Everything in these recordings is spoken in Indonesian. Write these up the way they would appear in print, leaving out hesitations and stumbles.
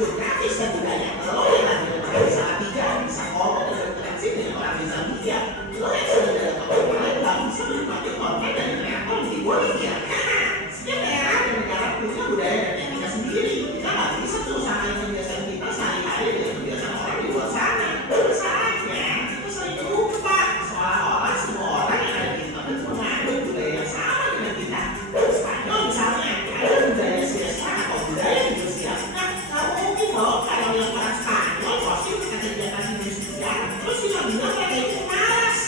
geografis dan budaya. Lo yang lagi bermain di Salatiga bisa komen dan berinteraksi dengan orang di Zambia. Lo yang sudah dari toko Palembang bisa menikmati konten dari kreator di Bolivia. Setiap daerah dan negara punya budaya dan etika sendiri. Kita nggak bisa tuh samain kebiasaan kita sehari-hari dengan kebiasaan orang di luar sana. Sayangnya kita sering lupa seolah-olah semua orang yang ada di internet mengandung budaya yang sama dengan kita. Spanyol misalnya ada budaya siesta atau budaya Indonesia. Nah, nggak mungkin loh kalau yang orang Spanyol posting tentang kegiatan Indonesia terus kita bilang mereka itu malas.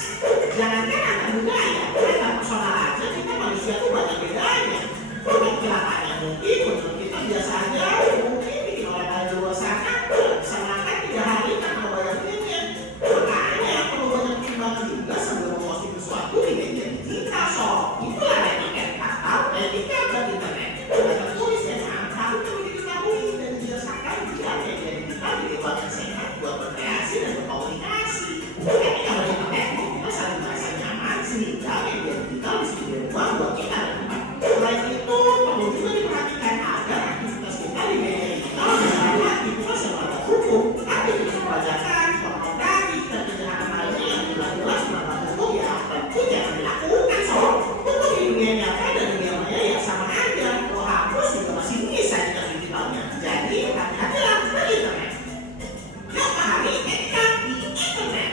Jangankan anak budaya, mereka personal aja kita manusia tuh banyak bedanya. Untuk kelihatannya mungkin menurut kita biasa aja, mungkin bikin orang lain di luar sana bisa makan 3 hari tanpa bayar tiket. Makanya perlu banyak pertimbangan juga sebelum memposting sesuatu di media digital. So, itulah etiket atau etiket berinternet. Ada tertulis memang harus perlu diketahui dan dijelaskan jika media digital jadi bagian sehat buat berkreasi dan berkomunikasi. Etika berinternet kita saling merasa nyaman sehingga media digital bisa jadi ruang buat kita berkembang. Selain itu, perlu juga diperhatikan agar aktivitas kita di media digital menjadi aktivitas yang melanggar hukum, aktivitas perpajakan, pornografi, dan kejahatan lainnya yang jelas-jelas melanggar hukum ya tentu jangan dilakukan. So, untuk di dunia nyata dan dunia maya ya sama aja. Kalau hapus juga masih bisa jika digitalnya. Jadi hati-hatilah berinternet. Yuk pahami etika di internet.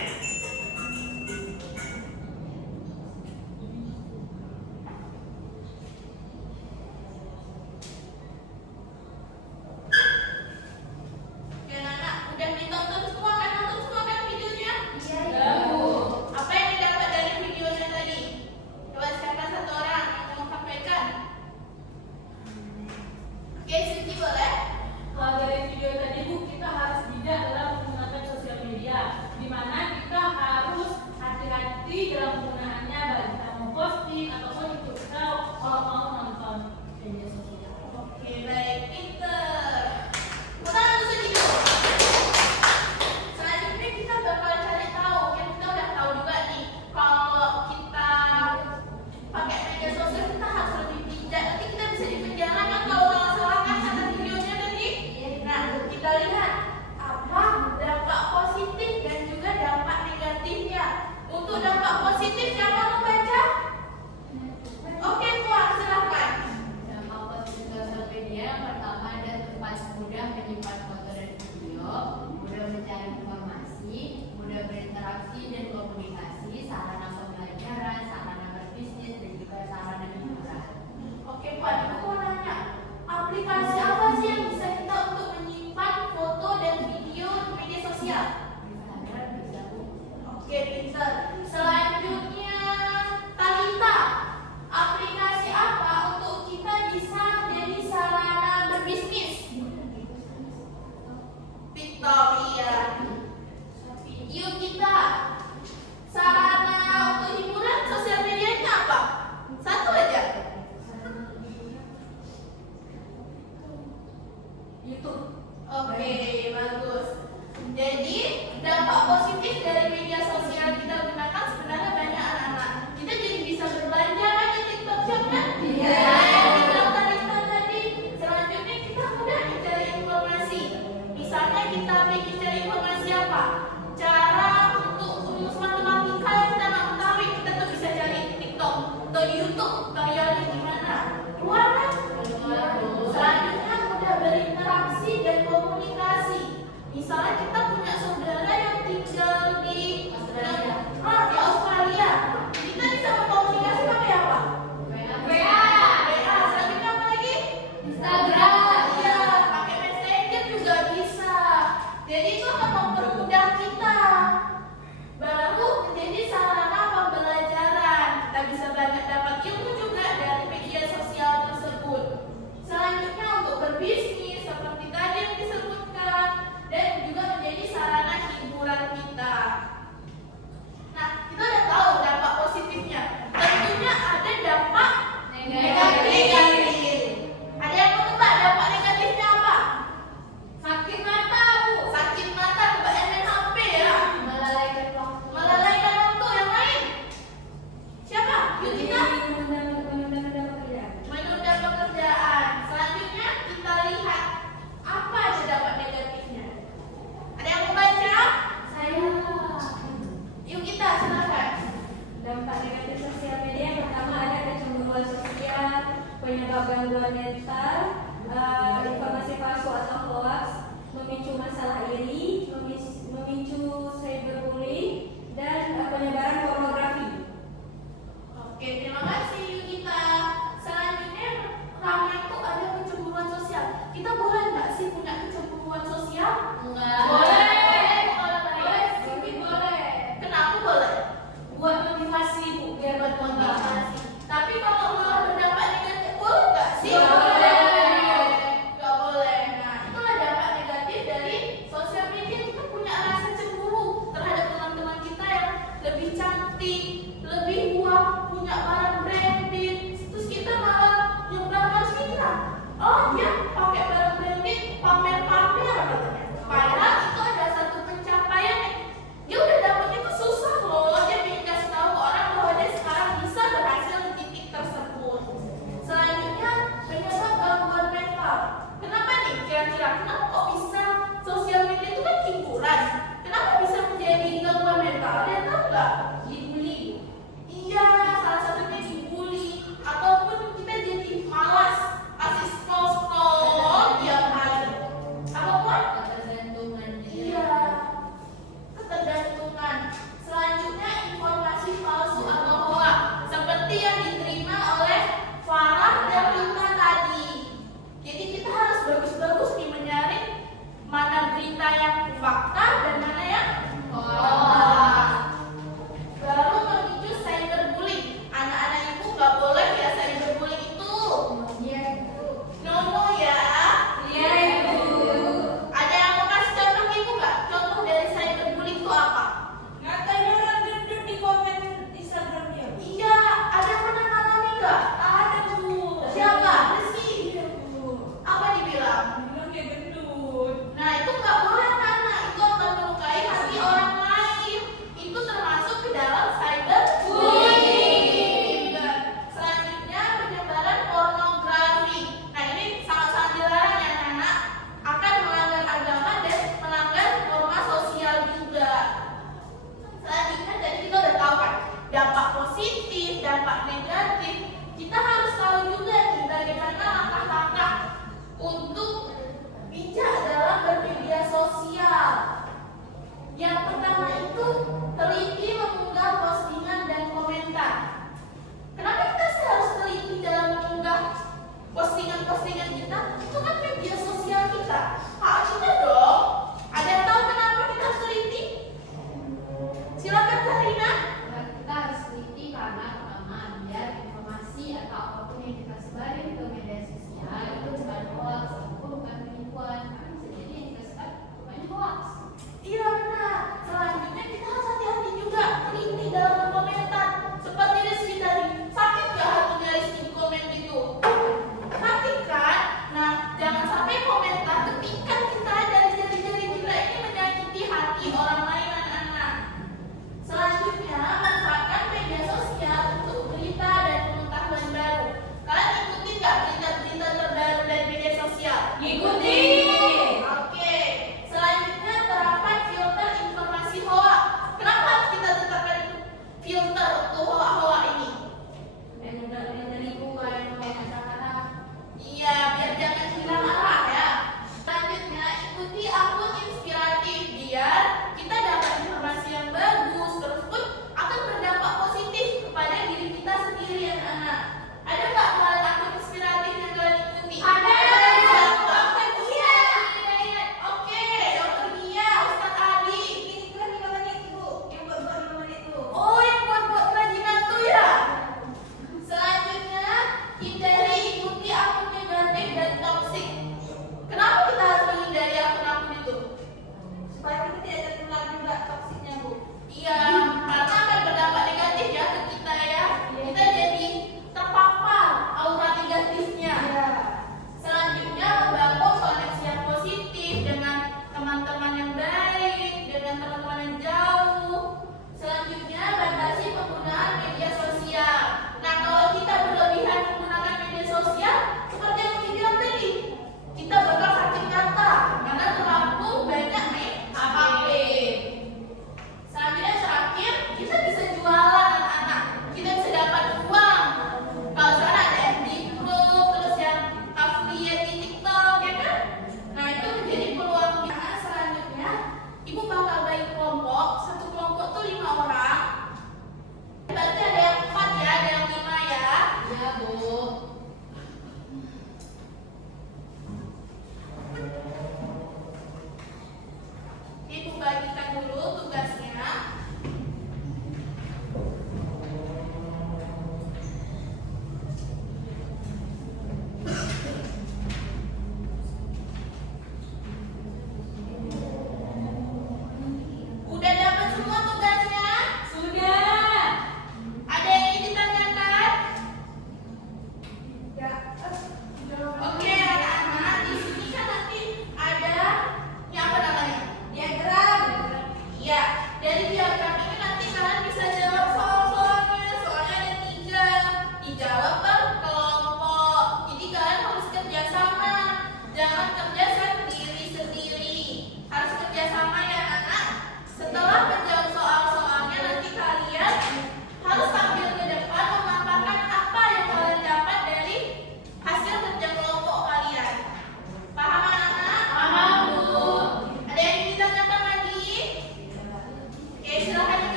Oke anak-anak, udah ditonton semua kan? Nonton semua kan videonya? Iya. Apa yang didapat dari videonya tadi? Coba siapa satu orang yang mau sampaikan? Oke, Suci boleh? Kalau dari video tadi Bu, kita harus bijak dalam menggunakan sosial media, di mana kita harus hati-hati dalam penggunaannya, baik kita mau posting ataupun itu kita kalau mau nonton media sosial. Oke, baik. Pinter. Bukan untuk Suci dulu. Selanjutnya kita bakal cari tahu. Kan kita udah tahu juga nih, kalau kita pakai media sosial kita harus lebih bijak. Nanti kita bisa dipenjara kan kalau salah-salah kan kata videonya tadi. Nah, kita lihat apa dampak positif dan juga dampak negatifnya. Untuk dampak positif siapa mau baca? Oke, Puan, silakan. Dampak positif sosial media yang pertama ada tempat mudah menyimpan foto dan video, mudah mencari informasi, mudah berinteraksi dan komunikasi, sarana pembelajaran, sarana berbisnis, dan juga sarana hiburan. Oke, Puan, aku mau nanya, aplikasi apa sih yang bisa kita untuk menyimpan foto dan video di media sosial? Instagram bisa Bu. Oke, pinter. Selanjutnya, Talita, aplikasi apa untuk kita bisa menjadi sarana berbisnis? TikTok, iya. Video kita, sarana untuk hiburan sosial medianya apa? Satu aja. YouTube. Oke, bagus. Jadi, dampak positif dari media sosial kita gunakan sebenarnya banyak anak-anak. Kita jadi bisa berbelanja kan di TikTok Shop kan? Iya. Kita tadi. Selanjutnya kita mudah mencari informasi. Misalnya kita ingin cari informasi apa? Cara untuk rumus matematika yang kita nggak ketahui, kita tuh bisa cari di TikTok atau di YouTube. Tutorialnya gimana? Keluar kan? Selanjutnya mudah berinteraksi dan komunikasi. Misalnya kita punya saudara yang tinggal di Australia. Kita bisa berkomunikasi pakai apa? WA. Selanjutnya apa lagi? Instagram. Iya, pakai Messenger juga bisa. Jadi itu akan mempermudah kita. Baru menjadi sarana pembelajaran. Kita bisa banyak dapat ilmu juga dari media sosial tersebut. Selanjutnya untuk berbisnis seperti tadi yang disebutkan dan juga menjadi sarana hiburan kita. Nah, kita udah tahu dampak positifnya. Tentunya ada dampak negatif. Ada yang mau tebak dampak negatifnya apa? Sakit mata, Bu. Sakit mata kebanyakan main HP ya. Melalaikan waktu.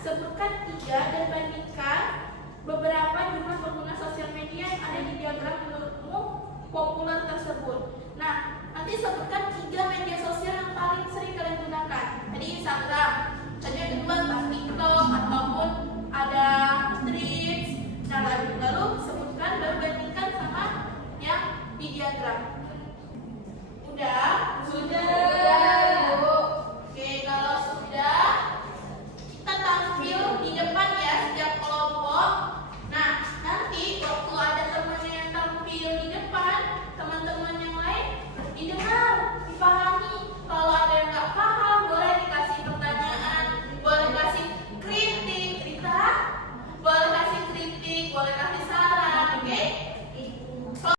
sebutkan 3 dan bandingkan beberapa jumlah pengguna sosial media yang ada di diagram menurutmu populer tersebut. Nah, nanti sebutkan 3 media sosial yang paling sering kalian gunakan. Tadi Instagram, tadi yang kedua TikTok